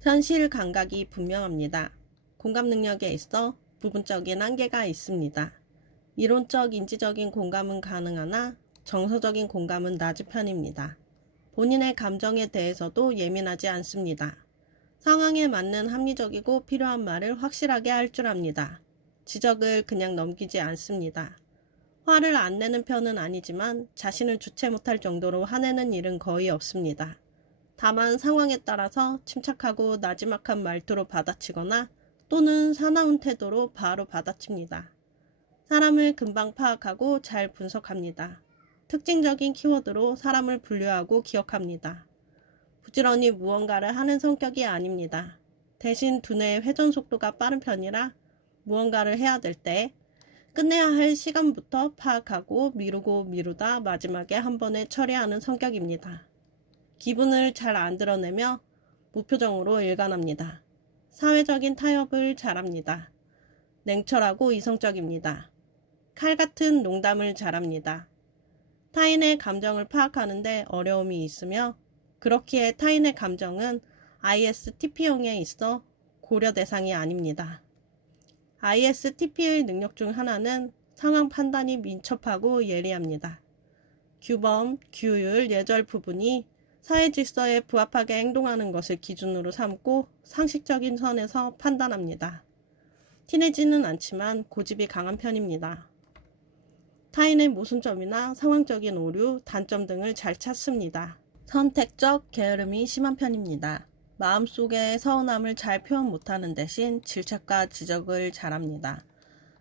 현실 감각이 분명합니다. 공감 능력에 있어 부분적인 한계가 있습니다. 이론적 인지적인 공감은 가능하나 정서적인 공감은 낮은 편입니다. 본인의 감정에 대해서도 예민하지 않습니다. 상황에 맞는 합리적이고 필요한 말을 확실하게 할 줄 압니다. 지적을 그냥 넘기지 않습니다. 화를 안 내는 편은 아니지만 자신을 주체 못할 정도로 화내는 일은 거의 없습니다. 다만 상황에 따라서 침착하고 나지막한 말투로 받아치거나 또는 사나운 태도로 바로 받아칩니다. 사람을 금방 파악하고 잘 분석합니다. 특징적인 키워드로 사람을 분류하고 기억합니다. 부지런히 무언가를 하는 성격이 아닙니다. 대신 두뇌의 회전 속도가 빠른 편이라 무언가를 해야 될 때 끝내야 할 시간부터 파악하고 미루고 미루다 마지막에 한 번에 처리하는 성격입니다. 기분을 잘 안 드러내며 무표정으로 일관합니다. 사회적인 타협을 잘합니다. 냉철하고 이성적입니다. 칼 같은 농담을 잘합니다. 타인의 감정을 파악하는데 어려움이 있으며 그렇기에 타인의 감정은 ISTP형에 있어 고려 대상이 아닙니다. ISTP의 능력 중 하나는 상황 판단이 민첩하고 예리합니다. 규범, 규율, 예절 부분이 사회 질서에 부합하게 행동하는 것을 기준으로 삼고 상식적인 선에서 판단합니다. 티내지는 않지만 고집이 강한 편입니다. 타인의 모순점이나 상황적인 오류, 단점 등을 잘 찾습니다. 선택적 게으름이 심한 편입니다. 마음속의 서운함을 잘 표현 못하는 대신 질책과 지적을 잘합니다.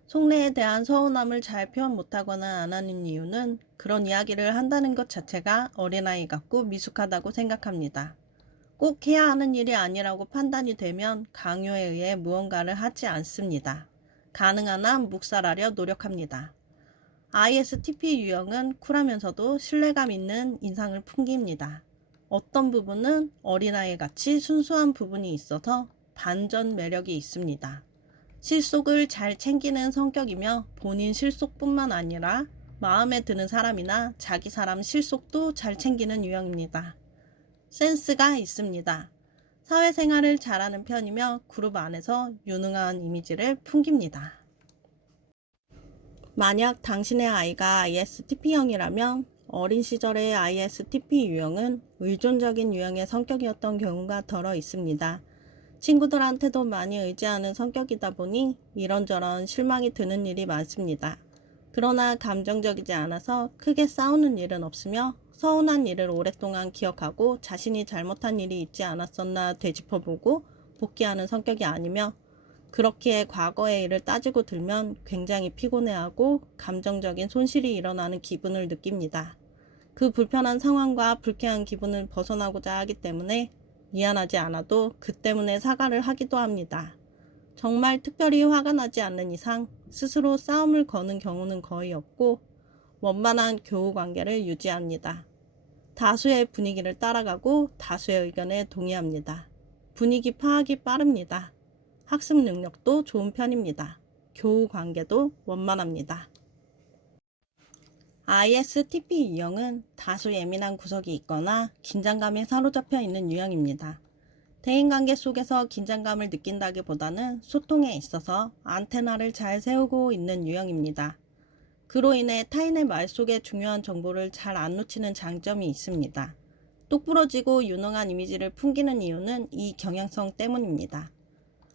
속내에 대한 서운함을 잘 표현 못하거나 안 하는 이유는 그런 이야기를 한다는 것 자체가 어린아이 같고 미숙하다고 생각합니다. 꼭 해야 하는 일이 아니라고 판단이 되면 강요에 의해 무언가를 하지 않습니다. 가능한 한 묵살하려 노력합니다. ISTP 유형은 쿨하면서도 신뢰감 있는 인상을 풍깁니다. 어떤 부분은 어린아이 같이 순수한 부분이 있어서 반전 매력이 있습니다. 실속을 잘 챙기는 성격이며 본인 실속뿐만 아니라 마음에 드는 사람이나 자기 사람 실속도 잘 챙기는 유형입니다. 센스가 있습니다. 사회생활을 잘하는 편이며 그룹 안에서 유능한 이미지를 풍깁니다. 만약 당신의 아이가 ISTP형이라면 어린 시절의 ISTP 유형은 의존적인 유형의 성격이었던 경우가 덜어 있습니다. 친구들한테도 많이 의지하는 성격이다 보니 이런저런 실망이 드는 일이 많습니다. 그러나 감정적이지 않아서 크게 싸우는 일은 없으며 서운한 일을 오랫동안 기억하고 자신이 잘못한 일이 있지 않았었나 되짚어보고 복귀하는 성격이 아니며 그렇기에 과거의 일을 따지고 들면 굉장히 피곤해하고 감정적인 손실이 일어나는 기분을 느낍니다. 그 불편한 상황과 불쾌한 기분을 벗어나고자 하기 때문에 미안하지 않아도 그 때문에 사과를 하기도 합니다. 정말 특별히 화가 나지 않는 이상 스스로 싸움을 거는 경우는 거의 없고 원만한 교우 관계를 유지합니다. 다수의 분위기를 따라가고 다수의 의견에 동의합니다. 분위기 파악이 빠릅니다. 학습 능력도 좋은 편입니다. 교우 관계도 원만합니다. ISTP 유형은 다소 예민한 구석이 있거나 긴장감에 사로잡혀 있는 유형입니다. 대인관계 속에서 긴장감을 느낀다기보다는 소통에 있어서 안테나를 잘 세우고 있는 유형입니다. 그로 인해 타인의 말 속에 중요한 정보를 잘 안 놓치는 장점이 있습니다. 똑부러지고 유능한 이미지를 풍기는 이유는 이 경향성 때문입니다.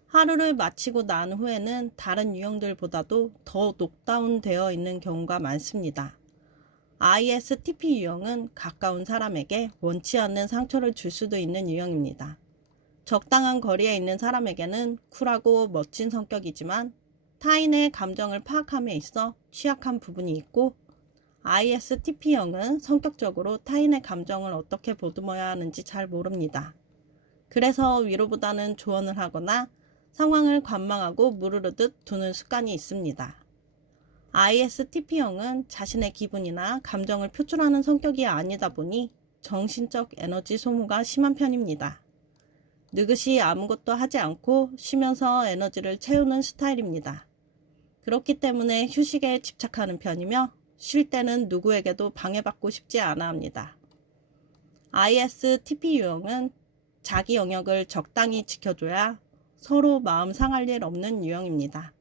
하루를 마치고 난 후에는 다른 유형들보다도 더 녹다운되어 있는 경우가 많습니다. ISTP 유형은 가까운 사람에게 원치 않는 상처를 줄 수도 있는 유형입니다. 적당한 거리에 있는 사람에게는 쿨하고 멋진 성격이지만 타인의 감정을 파악함에 있어 취약한 부분이 있고 ISTP형은 성격적으로 타인의 감정을 어떻게 보듬어야 하는지 잘 모릅니다. 그래서 위로보다는 조언을 하거나 상황을 관망하고 무르르듯 두는 습관이 있습니다. ISTP형은 자신의 기분이나 감정을 표출하는 성격이 아니다 보니 정신적 에너지 소모가 심한 편입니다. 느긋이 아무것도 하지 않고 쉬면서 에너지를 채우는 스타일입니다. 그렇기 때문에 휴식에 집착하는 편이며 쉴 때는 누구에게도 방해받고 싶지 않아 합니다. ISTP 유형은 자기 영역을 적당히 지켜줘야 서로 마음 상할 일 없는 유형입니다.